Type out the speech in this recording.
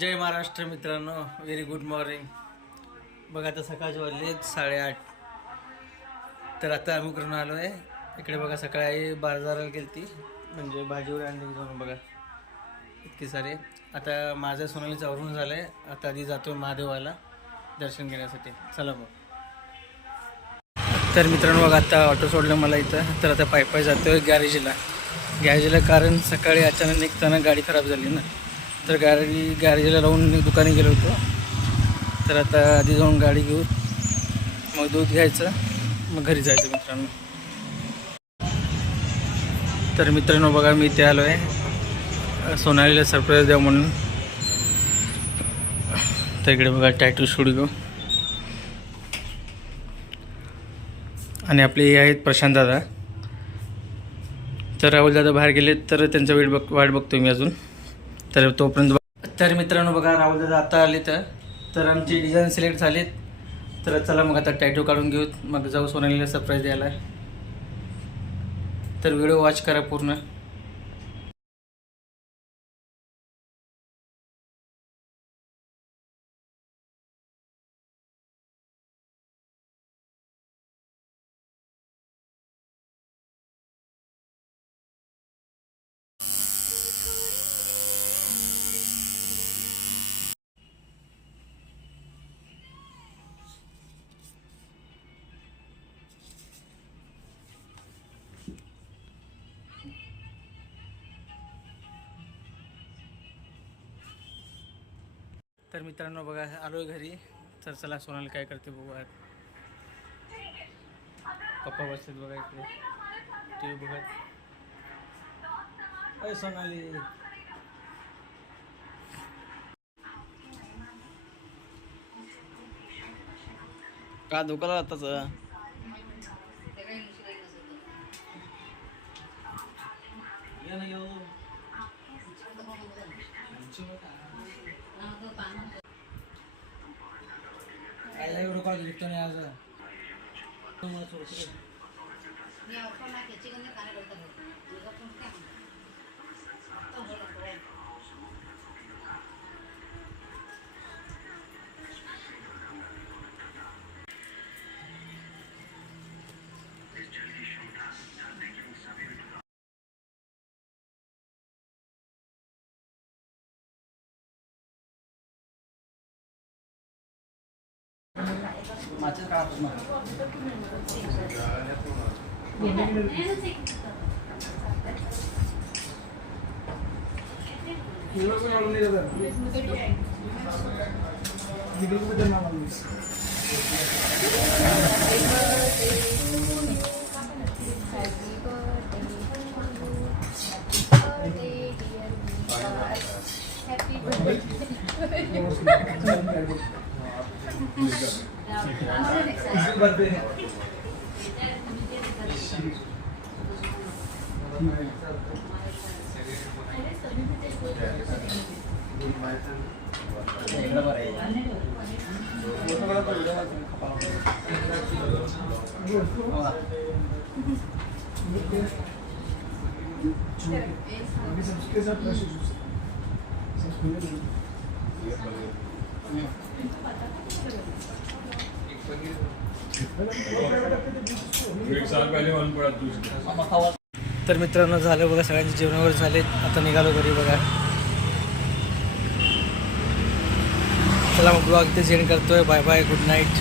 जय महाराष्ट्र मित्रांनो very good morning बघा आता सकाळचे वाजले साडेआठ. तर आता आम्ही करून आलो आहे इकडे बघा सकाळी बाजाराला गेली ती म्हणजे भाजीवर आणली जाऊन बघा. इतके सारे. आता माझं सोनालीचं आवरून झालं आहे आता आधी जातो महादेवाला दर्शन घेण्यासाठी. चला मग. तर मित्रांनो बघा आता ऑटो सोडलं मला इथं. तर आता पाय पाय आहे गॅरेजला गॅरेजला कारण सकाळी अचानक निघताना गाडी खराब झाली ना. तर गाडी गॅरेजला लावून दुकाने गेलो होतो. तर आता आधी जाऊन गाडी घेऊ मग दूध घ्यायचं मग घरी जायचं मित्रांनो. तर मित्रांनो बघा मी इथे आलो आहे सोनालीला सरप्राईज द्या म्हणून. तर इकडे बघा टॅटू स्टुडिओ आणि आपले हे आहेत प्रशांत दादा. तर राहुल दादा बाहेर गेले तर त्यांचा वेळ बघ वाट बघतो मी अजून. तर तोपर्यंत तर मित्रांनो बघा राहुल दादा आता आले तर तर आमची डिझाईन सिलेक्ट झालीत. तर चला मग आता टॅटू काढून घेऊ मग जाऊ सोनालीला सरप्राईज द्यायला. तर व्हिडिओ वॉच करा पूर्ण. तर मित्रांनो बघा आलोय घरी. तर चला सोनाली काय करते बघू आज पप्पा बसतात बघा इकडे. टी व्ही बघत. अय सोनाली. का दुकानात आताच? ये ना येऊ एवढं कॉल लिहितो नाही आज तुम्हाला सोडतो. మధ్యది కాదు Happy birthday. पहले वन पड़ा दूसरा तर मित्रांनो झालं बघा सगळ्यांचे जेवणावर झाले आता निघालो घरी बघा. चला मग ब्लॉग इथे जेण करतोय. Bye bye good night